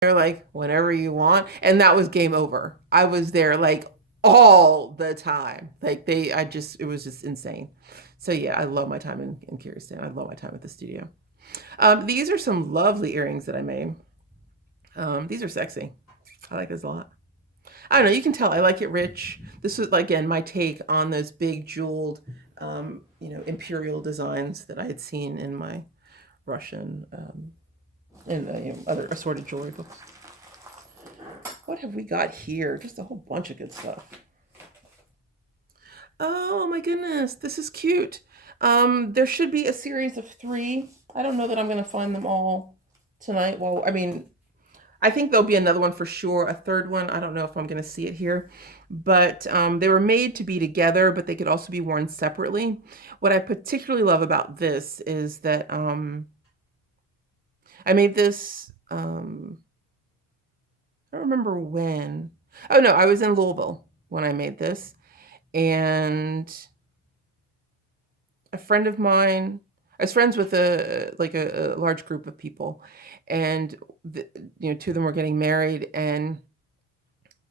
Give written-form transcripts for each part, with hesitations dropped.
They're like, whenever you want. And that was game over. I was there like all the time. Like it was just insane. So yeah, I love my time in Kyrgyzstan. I love my time at the studio. These are some lovely earrings that I made. These are sexy. I like this a lot. I don't know, you can tell I like it rich. This is, again, my take on those big jeweled, imperial designs that I had seen in my Russian and other assorted jewelry books. What have we got here? Just a whole bunch of good stuff. Oh my goodness, this is cute. There should be a series of 3. I don't know that I'm going to find them all tonight. Well, I mean, I think there'll be another one for sure, a third one. I don't know if I'm going to see it here. But they were made to be together, but they could also be worn separately. What I particularly love about this is that I made this, I don't remember when. Oh no, I was in Louisville when I made this. And a friend of mine, I was friends with a large group of people, and 2 of them were getting married, and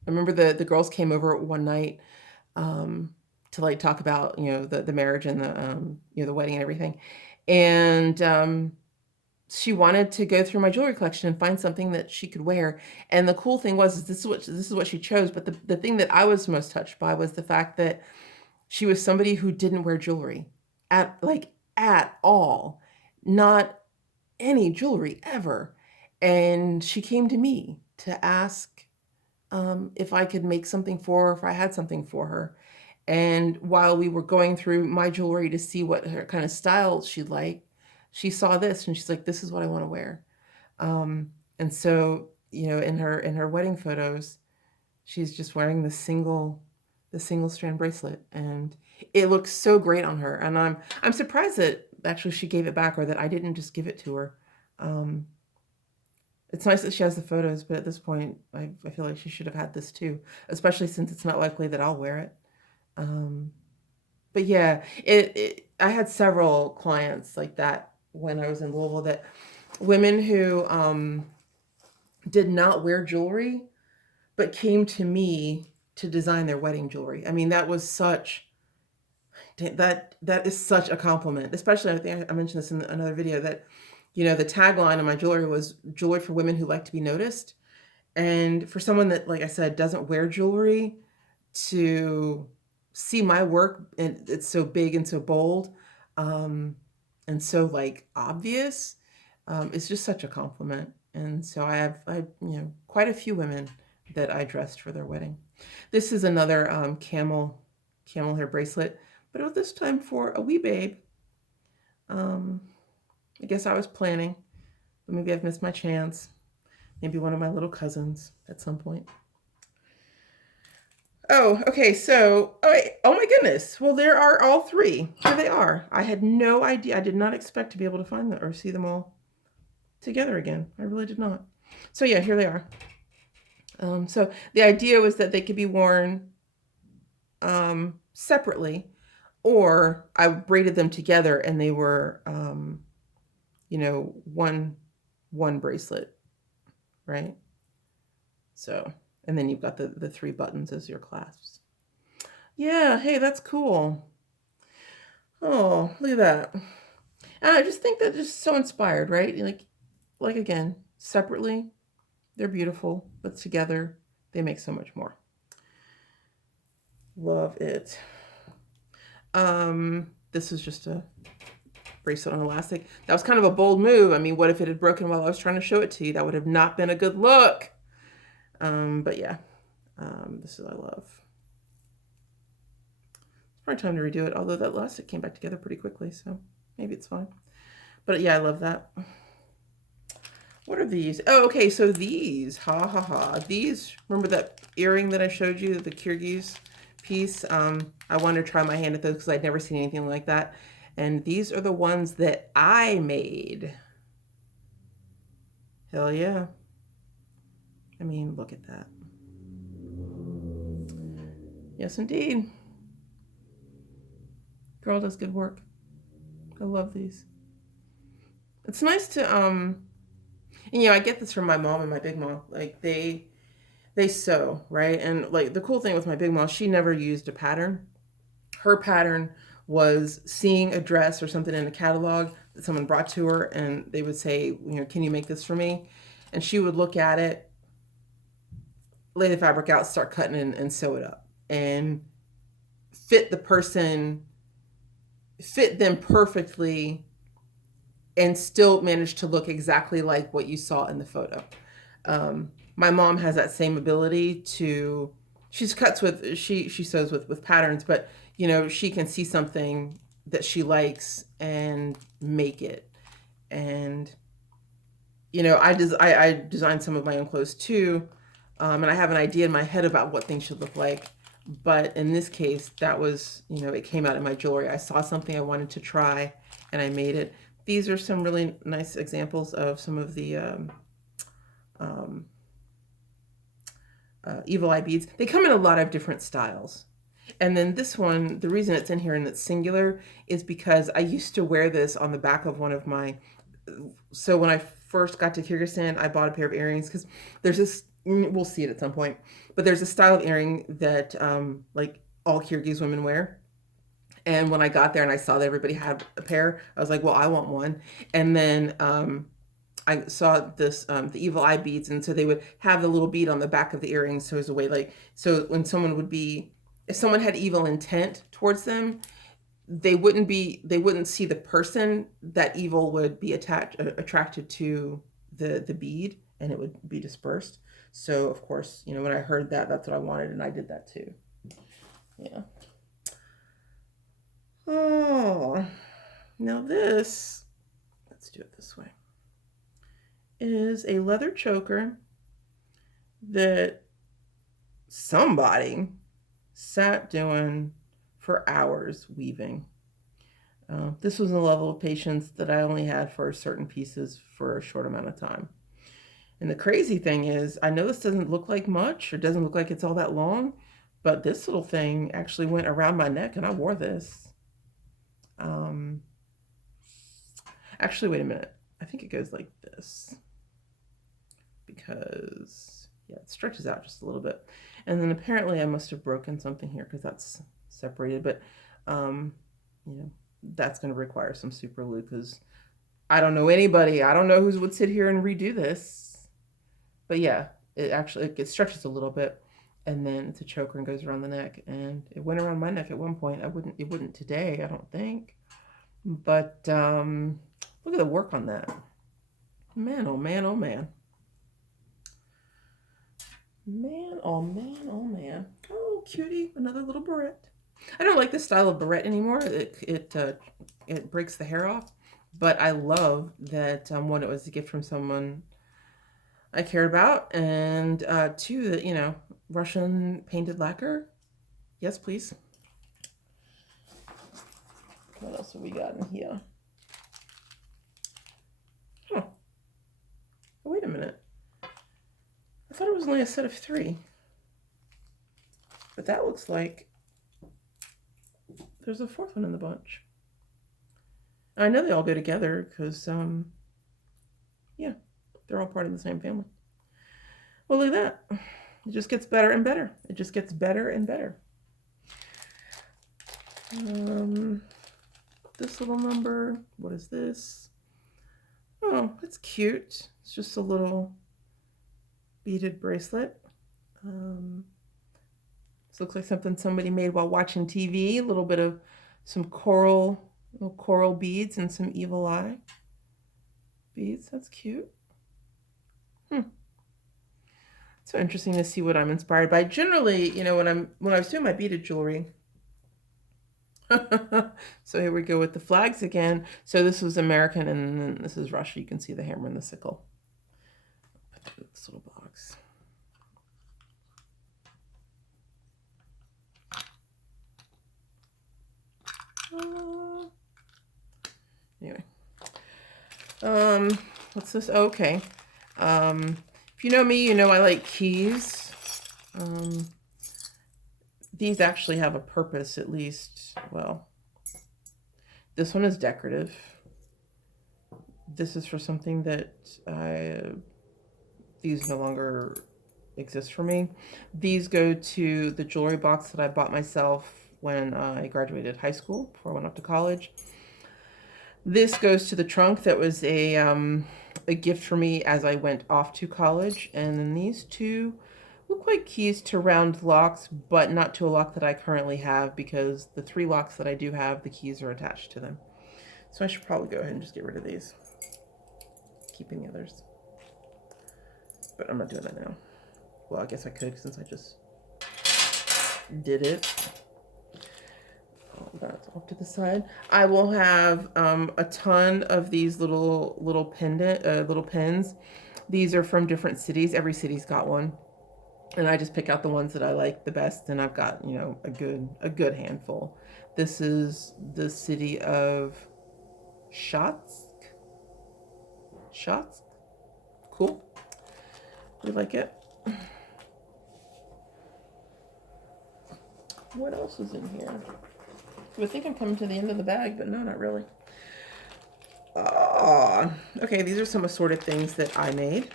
I remember the girls came over one night to like talk about the marriage and the wedding and everything, and she wanted to go through my jewelry collection and find something that she could wear. And the cool thing was, this is what she chose. But the thing that I was most touched by was the fact that she was somebody who didn't wear jewelry at all, not any jewelry ever. And she came to me to ask if I could make something for her, if I had something for her. And while we were going through my jewelry to see what her kind of style she'd like, she saw this and she's like, this is what I want to wear. And so, in her wedding photos, she's just wearing the single strand bracelet, and it looks so great on her. And I'm surprised that actually she gave it back, or that I didn't just give it to her. It's nice that she has the photos, but at this point, I feel like she should have had this too, especially since it's not likely that I'll wear it. But yeah, I had several clients like that when I was in Louisville, that women who did not wear jewelry, but came to me to design their wedding jewelry. I mean, that is such a compliment. Especially, I think I mentioned this in another video, that the tagline of my jewelry was jewelry for women who like to be noticed. And for someone that, like I said, doesn't wear jewelry, to see my work, and it's so big and so bold, and so obvious, it's just such a compliment. And so I have quite a few women that I dressed for their wedding. This is another camel hair bracelet, but it was this time for a wee babe. I guess I was planning, but maybe I've missed my chance. Maybe one of my little cousins at some point. Oh, okay. So, oh my goodness. Well, there are all 3. Here they are. I had no idea. I did not expect to be able to find them or see them all together again. I really did not. So yeah, here they are. So the idea was that they could be worn separately, or I braided them together and they were, one bracelet, right? So, and then you've got the 3 buttons as your clasps. Yeah, hey, that's cool. Oh, look at that. And I just think that just so inspired, right? Like again, separately, they're beautiful, but together, they make so much more. Love it. This is just a bracelet on elastic. That was kind of a bold move. I mean, what if it had broken while I was trying to show it to you? That would have not been a good look. But yeah, this is I love. It's probably time to redo it, although that elastic came back together pretty quickly, so maybe it's fine. But yeah, I love that. What are these? Oh, okay, so these, these, remember that earring that I showed you, the Kyrgyz piece? I wanted to try my hand at those because I'd never seen anything like that. And these are the ones that I made. Hell yeah. I mean, look at that. Yes, indeed. Girl does good work. I love these. It's nice to, And, I get this from my mom and my big mom. Like, they sew, right? And, like, the cool thing with my big mom, she never used a pattern. Her pattern was seeing a dress or something in a catalog that someone brought to her, and they would say, can you make this for me? And she would look at it, lay the fabric out, start cutting and sew it up, and fit them perfectly, and still manage to look exactly like what you saw in the photo. My mom has that same ability to, she sews with patterns, but she can see something that she likes and make it. And I designed some of my own clothes too, and I have an idea in my head about what things should look like. But in this case, that was, it came out in my jewelry. I saw something I wanted to try, and I made it. These are some really nice examples of some of the evil eye beads. They come in a lot of different styles. And then this one, the reason it's in here and it's singular is because I used to wear this on the back of one of my, so when I first got to Kyrgyzstan, I bought a pair of earrings because there's this, we'll see it at some point, but there's a style of earring that like all Kyrgyz women wear. And when I got there and I saw that everybody had a pair, I was like, well, I want one. And then I saw this, the evil eye beads. And so they would have the little bead on the back of the earrings. So as a way, like, so when if someone had evil intent towards them, they wouldn't see the person. That evil would be attracted to the bead, and it would be dispersed. So of course, when I heard that, that's what I wanted, and I did that too. Yeah. Oh, now this, let's do it this way, is a leather choker that somebody sat doing for hours weaving. This was a level of patience that I only had for certain pieces for a short amount of time. And the crazy thing is, I know this doesn't look like much, or doesn't look like it's all that long, but this little thing actually went around my neck, and I wore this. Actually, wait a minute. I think it goes like this, because it stretches out just a little bit. And then apparently I must have broken something here because that's separated, but that's going to require some super glue, because I don't know who would sit here and redo this. But yeah, it stretches a little bit, and then it's a choker and goes around the neck, and it went around my neck at one point. It wouldn't today, I don't think. But look at the work on that. Man, oh man, oh man. Man, oh man, oh man. Oh, cutie, another little barrette. I don't like this style of barrette anymore. It breaks the hair off. But I love that, one, it was a gift from someone I cared about, and two, that, Russian painted lacquer. Yes, please. What else have we got in here? Huh. Oh, wait a minute. I thought it was only a set of 3. But that looks like there's a 4th one in the bunch. I know they all go together because, yeah, they're all part of the same family. Well, look at that. It just gets better and better. It just gets better and better. This little number, what is this? Oh, it's cute. It's just a little beaded bracelet. This looks like something somebody made while watching TV. A little bit of some coral beads and some evil eye beads. That's cute. So interesting to see what I'm inspired by. Generally, when I was doing my beaded jewelry. So here we go with the flags again. So this was American, and then this is Russia. You can see the hammer and the sickle. Put this little box. Anyway, what's this? Oh, okay. If you know me, you know I like keys. These actually have a purpose, at least. Well, this one is decorative. This is for something that these no longer exist for me. These go to the jewelry box that I bought myself when I graduated high school, before I went up to college. This goes to the trunk that was a gift for me as I went off to college. And then these two look like keys to round locks, but not to a lock that I currently have, because the 3 locks that I do have, the keys are attached to them. So I should probably go ahead and just get rid of these, keeping the others. But I'm not doing that now. Well, I guess I could since I just did it. Oh, that's off to the side. I will have a ton of these little pins. These are from different cities. Every city's got one, and I just pick out the ones that I like the best. And I've got, you know, a good handful. This is the city of Shatsk. Cool. You like it? What else is in here? I think I'm coming to the end of the bag, but no, not really. Oh, okay, these are some assorted things that I made.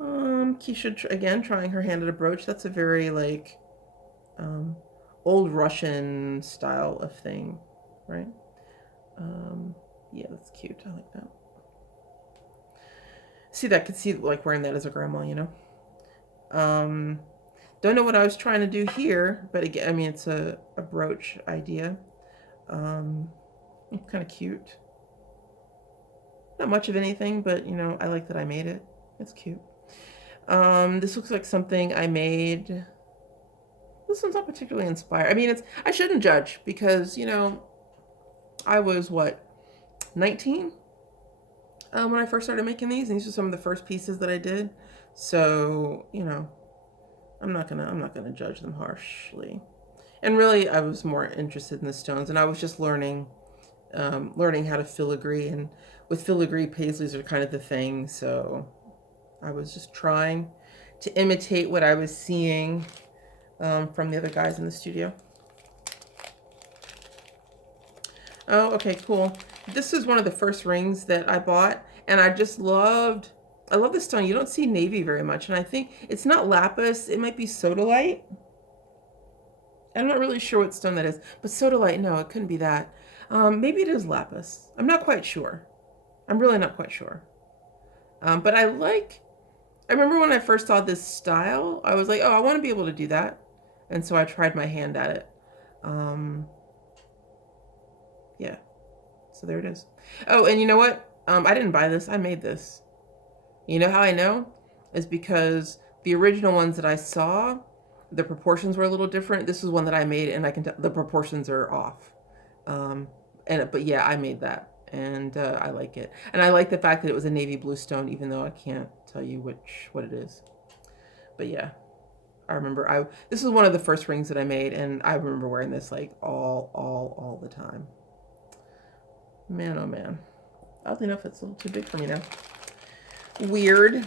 Kesha, again, trying her hand at a brooch. That's a very, like, old Russian style of thing, right? Yeah, that's cute. I like that. See, that could see, like, wearing that as a grandma, you know? Don't know what I was trying to do here, but again, I mean, it's a brooch idea. Kind of cute. Not much of anything, but, you know, I like that I made it. It's cute. This looks like something I made. This one's not particularly inspired. I mean, I shouldn't judge, because, you know, I was, what, 19? When I first started making these, and these are some of the first pieces that I did. So, you know, I'm not gonna judge them harshly. And really, I was more interested in the stones, and I was just learning how to filigree. And with filigree, paisleys are kind of the thing. So I was just trying to imitate what I was seeing from the other guys in the studio. Oh, okay, cool. This is one of the first rings that I bought, and I love this stone. You don't see navy very much, and I think it's not lapis. It might be sodalite. I'm not really sure what stone that is, but sodalite, no, it couldn't be that. Maybe it is lapis. I'm not quite sure. I'm really not quite sure. But I remember when I first saw this style, I was like, oh, I want to be able to do that. And so I tried my hand at it. Yeah. So there it is. Oh, and you know what? I didn't buy this. I made this. You know how I know? Is because the original ones that I saw, the proportions were a little different. This is one that I made, and I can tell the proportions are off. But yeah, I made that, and I like it. And I like the fact that it was a navy blue stone, even though I can't tell you what it is. But yeah, I remember this is one of the first rings that I made, and I remember wearing this like all the time. Man, oh man. Oddly enough, it's a little too big for me now. Weird.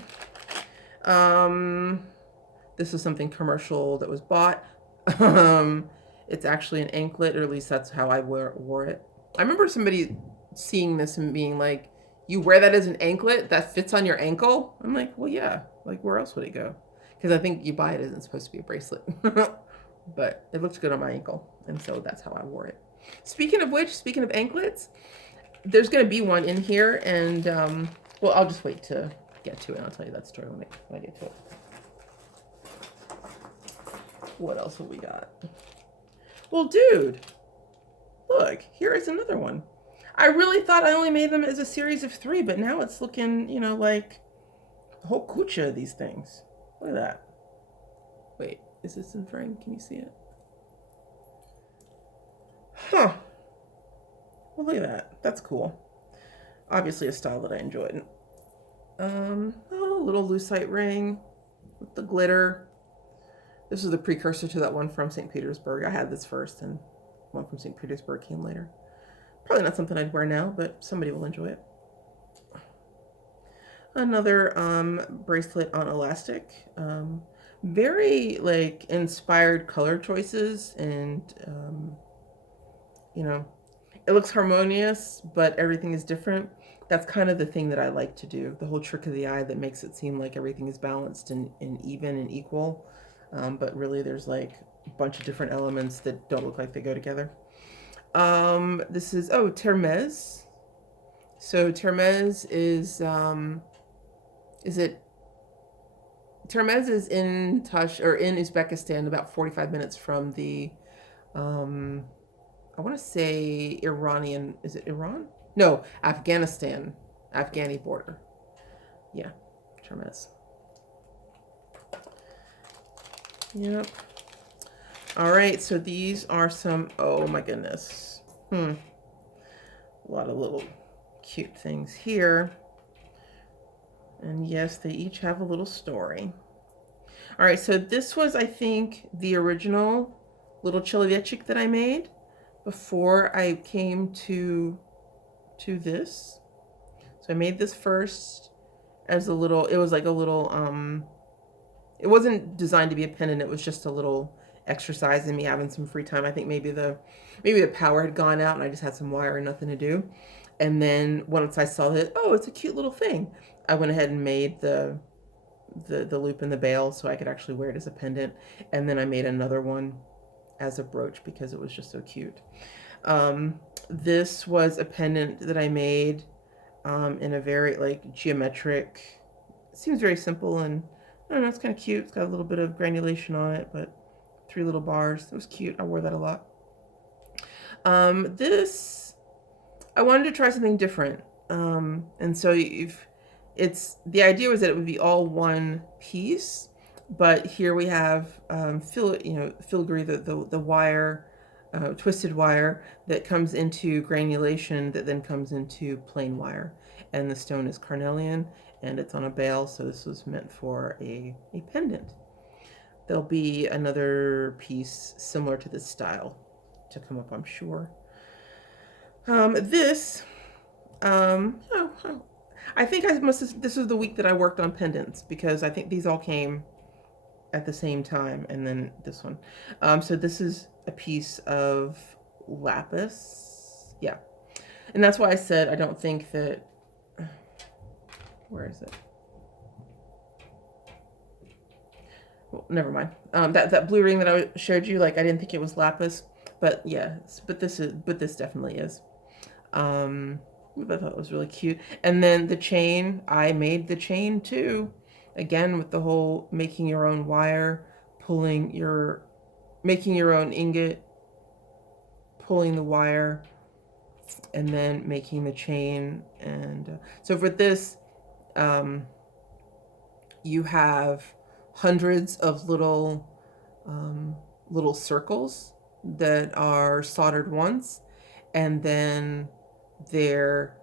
This is something commercial that was bought. It's actually an anklet, or at least that's how I wore it. I remember somebody seeing this and being like, you wear that as an anklet? That fits on your ankle? I'm like, well, yeah. Like, where else would it go? Because I think you buy it as it's supposed to be a bracelet. But it looked good on my ankle, and so that's how I wore it. Speaking of which, speaking of anklets, there's going to be one in here, and, well, I'll just wait to get to it, and I'll tell you that story when I get to it. What else have we got? Well, dude, look, here is another one. I really thought I only made them as a series of 3, but now it's looking, you know, like a whole kucha of these things. Look at that. Wait, is this in frame? Can you see it? Huh. Well, look at that. That's cool. Obviously a style that I enjoyed. Oh, little Lucite ring with the glitter. This is the precursor to that one from St. Petersburg. I had this first, and one from St. Petersburg came later. Probably not something I'd wear now, but somebody will enjoy it. Another bracelet on elastic. Very, like, inspired color choices, and, you know, it looks harmonious, but everything is different. That's kind of the thing that I like to do. The whole trick of the eye that makes it seem like everything is balanced and even and equal. But really there's like a bunch of different elements that don't look like they go together. This is, oh, Termez. So Termez is it Termez is in Tash or in Uzbekistan, about 45 minutes from the I want to say Iranian, is it Iran? No, Afghanistan, Afghani border. Yeah, Termez. Yep. All right, so these are some, oh my goodness. A lot of little cute things here. And yes, they each have a little story. All right, so this was, I think, the original little человечек that I made before I came to this. So I made this first as a little, it was like a little, it wasn't designed to be a pendant, it was just a little exercise in me having some free time. I think maybe the power had gone out and I just had some wire and nothing to do. And then once I saw that, oh, it's a cute little thing, I went ahead and made the loop and the bail so I could actually wear it as a pendant. And then I made another one as a brooch because it was just so cute. This was a pendant that I made in a very like geometric, it seems very simple, and I don't know, it's kind of cute. It's got a little bit of granulation on it, but 3 little bars. It was cute. I wore that a lot. This, I wanted to try something different. And so the idea was that it would be all one piece, but here we have filigree, the wire, twisted wire that comes into granulation that then comes into plain wire. And the stone is carnelian and it's on a bail, so this was meant for a pendant. There'll be another piece similar to this style to come up, I'm sure. I think this was the week that I worked on pendants because I think these all came at the same time, and then this one. So this is a piece of lapis. Yeah. And that's why I said I don't think that, where is it? Well, never mind. That blue ring that I showed you, like I didn't think it was lapis, but yeah, but this definitely is. I thought it was really cute. And then the chain, I made the chain too. Again, with the whole making your own wire, making your own ingot, pulling the wire, and then making the chain. And so for this, you have hundreds of little circles that are soldered once, and then they're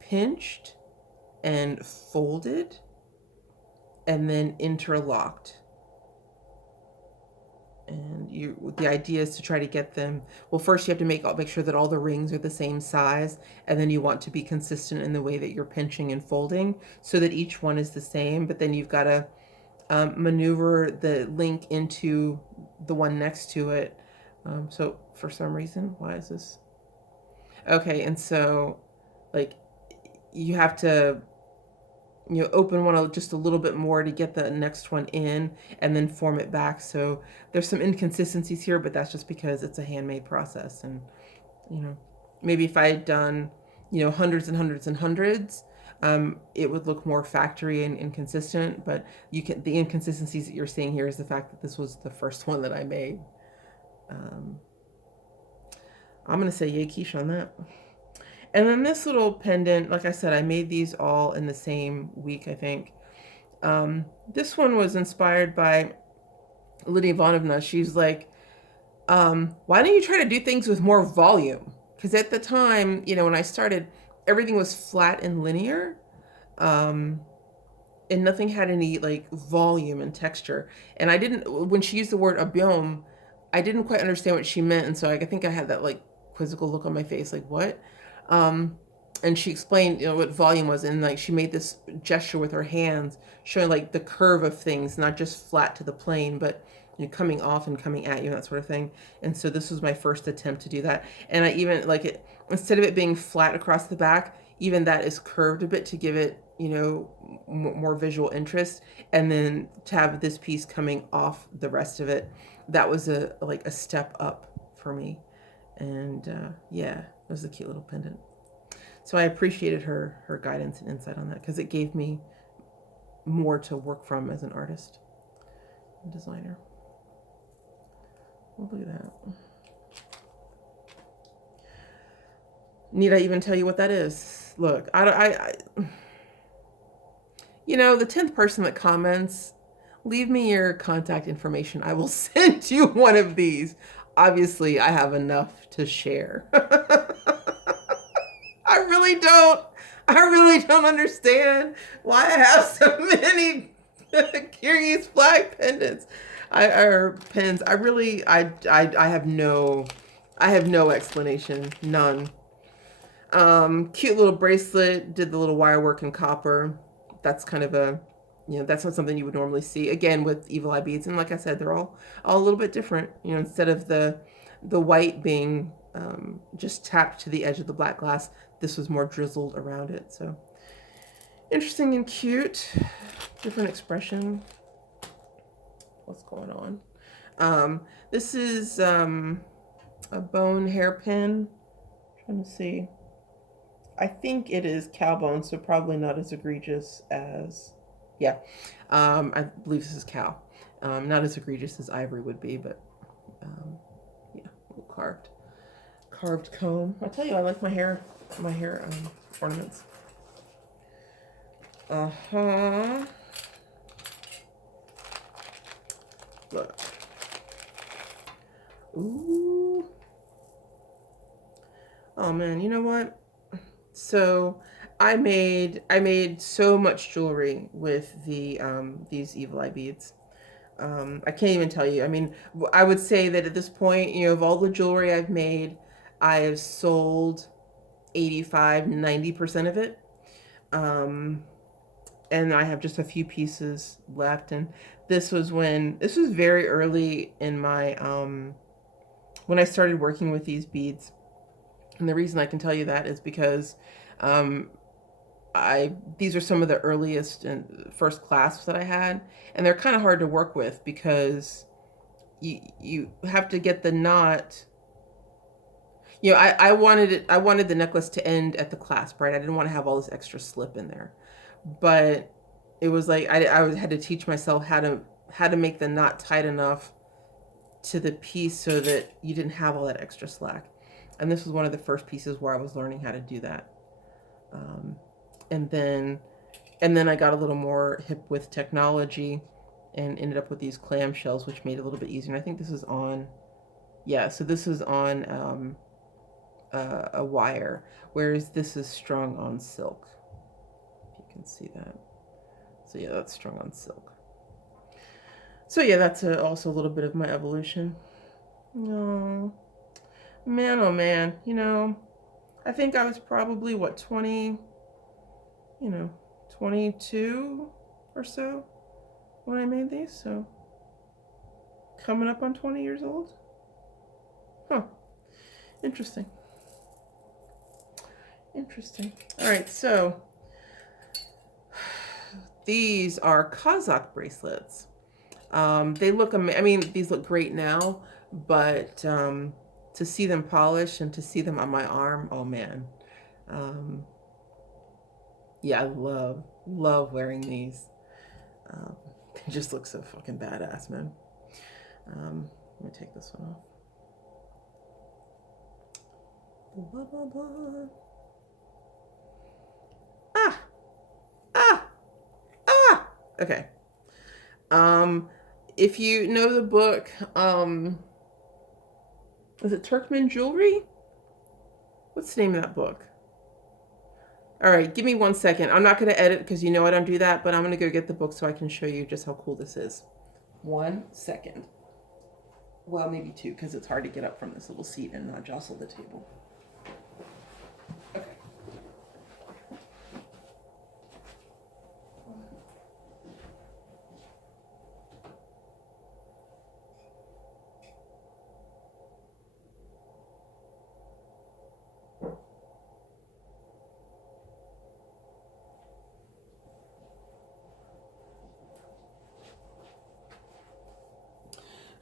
pinched and folded and then interlocked. And the idea is to try to get them, well, first you have to make sure that all the rings are the same size, and then you want to be consistent in the way that you're pinching and folding so that each one is the same, but then you've got to maneuver the link into the one next to it. So for some reason, why is this? Okay, and so like you have to open one just a little bit more to get the next one in and then form it back. So there's some inconsistencies here, but that's just because it's a handmade process. And maybe if I had done hundreds and hundreds and hundreds, it would look more factory and inconsistent. But the inconsistencies that you're seeing here is the fact that this was the first one that I made. I'm going to say yay quiche on that. And then this little pendant, like I said, I made these all in the same week, I think. This one was inspired by Lydia Ivanovna. She's like, why don't you try to do things with more volume? Because at the time, when I started, everything was flat and linear. And nothing had any like volume and texture. And when she used the word abiom, I didn't quite understand what she meant. And so I think I had that like quizzical look on my face, like what? And she explained, what volume was, and like she made this gesture with her hands, showing like the curve of things, not just flat to the plane, but coming off and coming at you and that sort of thing. And so this was my first attempt to do that. And I even like it, instead of it being flat across the back, even that is curved a bit to give it, more visual interest. And then to have this piece coming off the rest of it, that was a step up for me. And yeah, it was a cute little pendant. So I appreciated her guidance and insight on that, because it gave me more to work from as an artist and designer. Oh, look at that. Need I even tell you what that is? Look, the 10th person that comments, leave me your contact information. I will send you one of these. Obviously, I have enough to share. I really don't understand why I have so many Kyrgyz flag pendants. Or pins. I have no explanation. None. Cute little bracelet. Did the little wire work in copper. That's kind of a, that's not something you would normally see. Again, with evil eye beads, and like I said, they're all a little bit different. Instead of the white being just tapped to the edge of the black glass, this was more drizzled around it. So interesting and cute. Different expression. What's going on? This is a bone hairpin. Trying to see. I think it is cow bone, so probably not as egregious as, yeah. I believe this is cow. Not as egregious as ivory would be, but yeah, a little carved comb. I tell you, I like my hair ornaments. Look. Ooh. Oh man, you know what? So I made so much jewelry with the these evil eye beads. I can't even tell you. I mean, I would say that at this point, of all the jewelry I've made, I have sold 85-90% of it. And I have just a few pieces left. And this was very early in my, when I started working with these beads. And the reason I can tell you that is because these are some of the earliest and first clasps that I had, and they're kind of hard to work with because you have to get the knot. I wanted the necklace to end at the clasp, right? I didn't want to have all this extra slip in there, but it was like I had to teach myself how to make the knot tight enough to the piece so that you didn't have all that extra slack. And this was one of the first pieces where I was learning how to do that. And then I got a little more hip with technology and ended up with these clamshells, which made it a little bit easier. And I think this is on, yeah, so this is on a wire, whereas this is strung on silk. If you can see that. So yeah, that's strung on silk. So yeah, that's also a little bit of my evolution. Oh man, I think I was probably, 22 or so when I made these, so coming up on 20 years old. Huh. Interesting. All right, so these are Kazakh bracelets. They look, these look great now, but to see them polished and to see them on my arm, oh man. Yeah, I love wearing these. They just look so fucking badass, man. Let me take this one off. Blah, blah, blah. Okay. If you know the book, is it Turkmen Jewelry? What's the name of that book? All right, give me 1 second. I'm not going to edit because I don't do that, but I'm going to go get the book so I can show you just how cool this is. 1 second. Well, maybe 2, because it's hard to get up from this little seat and not jostle the table. Okay.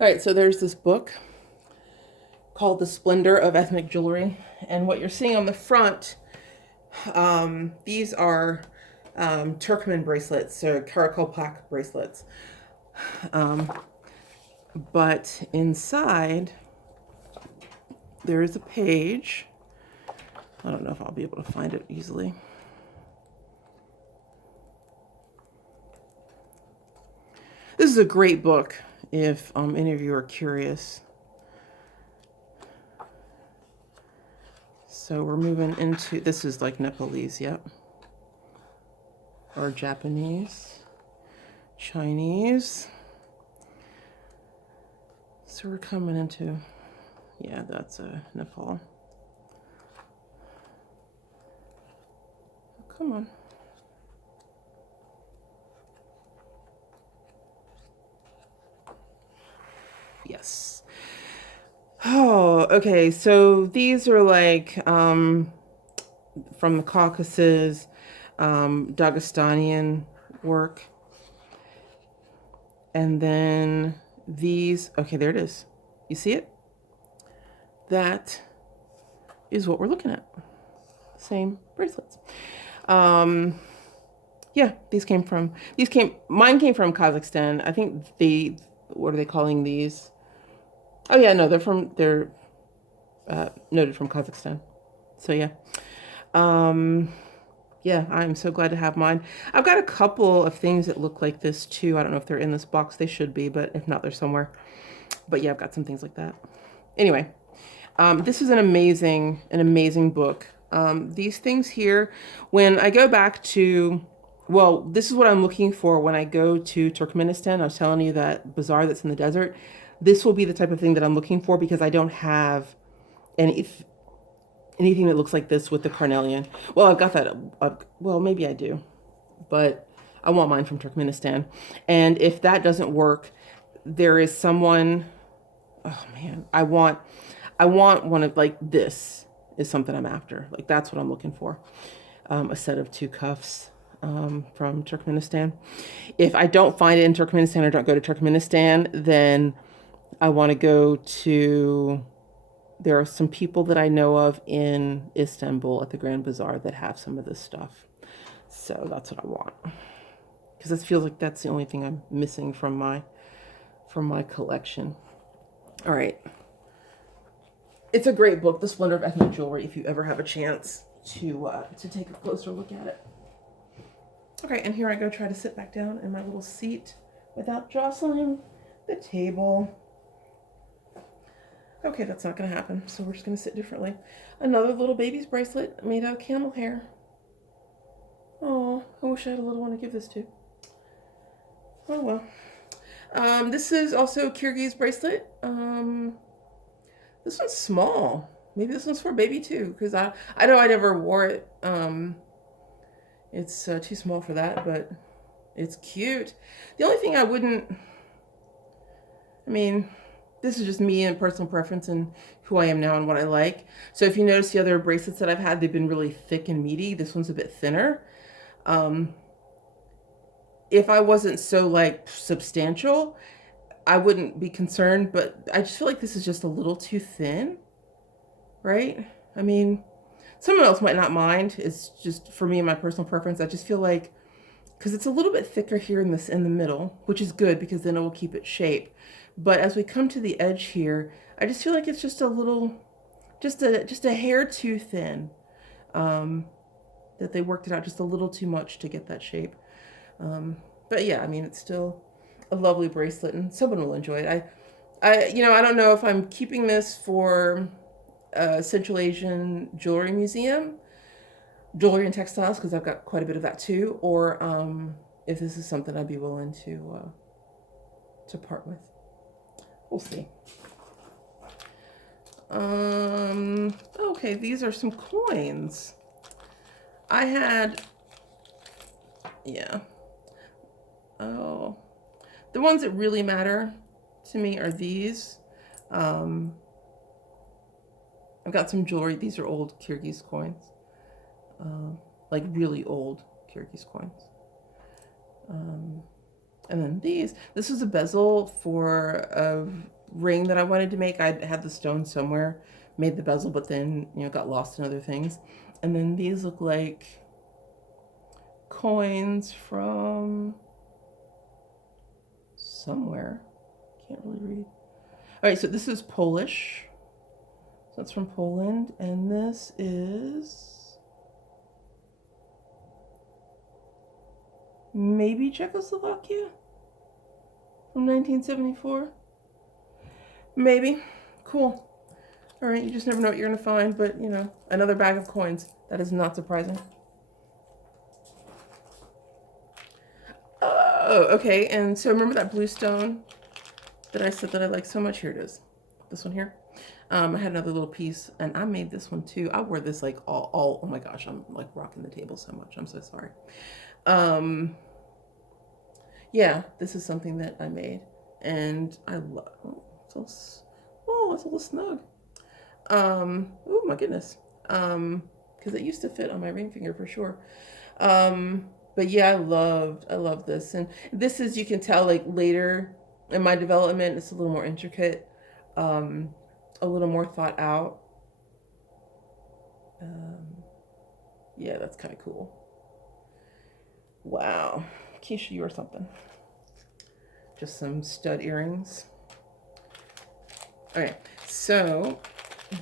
All right, so there's this book called The Splendor of Ethnic Jewelry. And what you're seeing on the front, these are Turkmen bracelets, so Karakolpak bracelets. But inside, there is a page. I don't know if I'll be able to find it easily. This is a great book if any of you are curious. So we're moving into, this is like Nepalese, yep. Or Japanese, Chinese. So we're coming into, yeah, that's Nepal. Oh, come on. Yes. Oh, okay. So these are like from the Caucasus, Dagestanian work. And then these, okay, there it is. You see it? That is what we're looking at. Same bracelets. Yeah, mine came from Kazakhstan. I think what are they calling these? Oh yeah, no, they're noted from Kazakhstan. So yeah. Yeah, I'm so glad to have mine. I've got a couple of things that look like this too. I don't know if they're in this box. They should be, but if not, they're somewhere. But yeah, I've got some things like that. Anyway, this is an amazing book. These things here, when I go back to, well, this is what I'm looking for when I go to Turkmenistan. I was telling you that bazaar that's in the desert. This will be the type of thing that I'm looking for because I don't have anything that looks like this with the carnelian. Well, I've got that. Well, maybe I do, but I want mine from Turkmenistan. And if that doesn't work, there is someone, oh man, I want one of like this is something I'm after. Like that's what I'm looking for. A set of 2 cuffs from Turkmenistan. If I don't find it in Turkmenistan or don't go to Turkmenistan, then I want to go to, there are some people that I know of in Istanbul at the Grand Bazaar that have some of this stuff. So that's what I want. Because it feels like that's the only thing I'm missing from my collection. All right. It's a great book, The Splendor of Ethnic Jewelry, if you ever have a chance to take a closer look at it. Okay, and here I go try to sit back down in my little seat without jostling the table. Okay, that's not going to happen, so we're just going to sit differently. Another little baby's bracelet made out of camel hair. Oh, I wish I had a little one to give this to. Oh well. This is also a Kyrgyz bracelet. This one's small. Maybe this one's for a baby too, because I know I never wore it. It's too small for that, but it's cute. The only thing this is just me and personal preference and who I am now and what I like. So if you notice the other bracelets that I've had, they've been really thick and meaty. This one's a bit thinner. If I wasn't so like substantial, I wouldn't be concerned, but I just feel like this is just a little too thin, right? I mean, someone else might not mind. It's just for me and my personal preference. I just feel like, because it's a little bit thicker here in the middle, which is good because then it will keep its shape. But as we come to the edge here, I just feel like it's just a little, just a hair too thin. That they worked it out just a little too much to get that shape. But yeah, I mean, it's still a lovely bracelet and someone will enjoy it. I don't know if I'm keeping this for Central Asian Jewelry Museum, jewelry and textiles, because I've got quite a bit of that too, or if this is something I'd be willing to part with. We'll see. Okay, these are some coins. I had, yeah. Oh, the ones that really matter to me are these. I've got some jewelry. These are old Kyrgyz coins, like really old Kyrgyz coins. And then this was a bezel for a ring that I wanted to make. I had the stone somewhere, made the bezel, but then, you know, got lost in other things. And then these look like coins from somewhere. Can't really read. All right, so this is Polish. So it's from Poland. And this is maybe Czechoslovakia from 1974. Maybe. Cool. All right, you just never know what you're going to find, but, you know, another bag of coins. That is not surprising. Oh, okay, and so remember that blue stone that I said that I like so much? Here it is. This one here. I had another little piece, and I made this one too. I wore this like all oh my gosh, I'm like rocking the table so much. I'm so sorry. Yeah, this is something that I made, and I love, it's a little snug. Oh my goodness. Because it used to fit on my ring finger for sure. But yeah, I love this. And this is, you can tell, like later in my development, it's a little more intricate, a little more thought out. Yeah, that's kind of cool. Wow. Kesha, you or something. Just some stud earrings. All right, so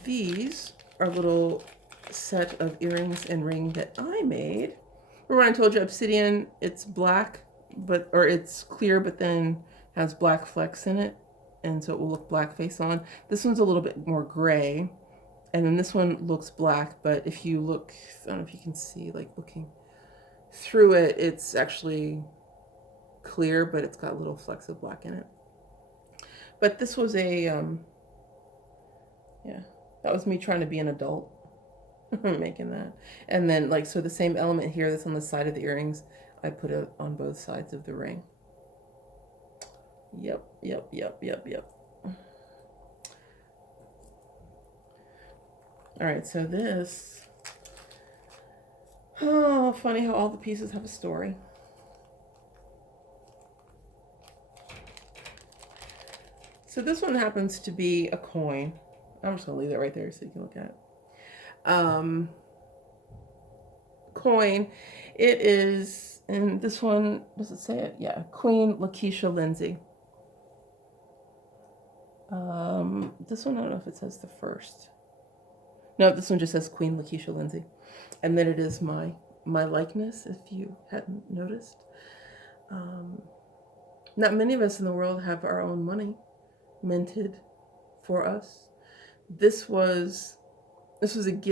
these are a little set of earrings and ring that I made. Remember when I told you obsidian, it's black, or it's clear, but then has black flecks in it, and so it will look black face on. This one's a little bit more gray, and then this one looks black, but if you look, I don't know if you can see, like looking through it, it's actually clear, but it's got little flecks of black in it. But this was a, yeah, that was me trying to be an adult. Making that. And then, like, so the same element here that's on the side of the earrings, I put it on both sides of the ring. Yep. All right, so this, oh, funny how all the pieces have a story. So this one happens to be a coin. I'm just gonna leave that right there so you can look at it. Coin. It is, and this one, does it say it? Yeah, Queen Lakeisha Lindsay. This one, I don't know if it says the first. No, this one just says Queen Lakeisha Lindsay. And then it is my likeness, if you hadn't noticed. Not many of us in the world have our own money minted for us. This was a gift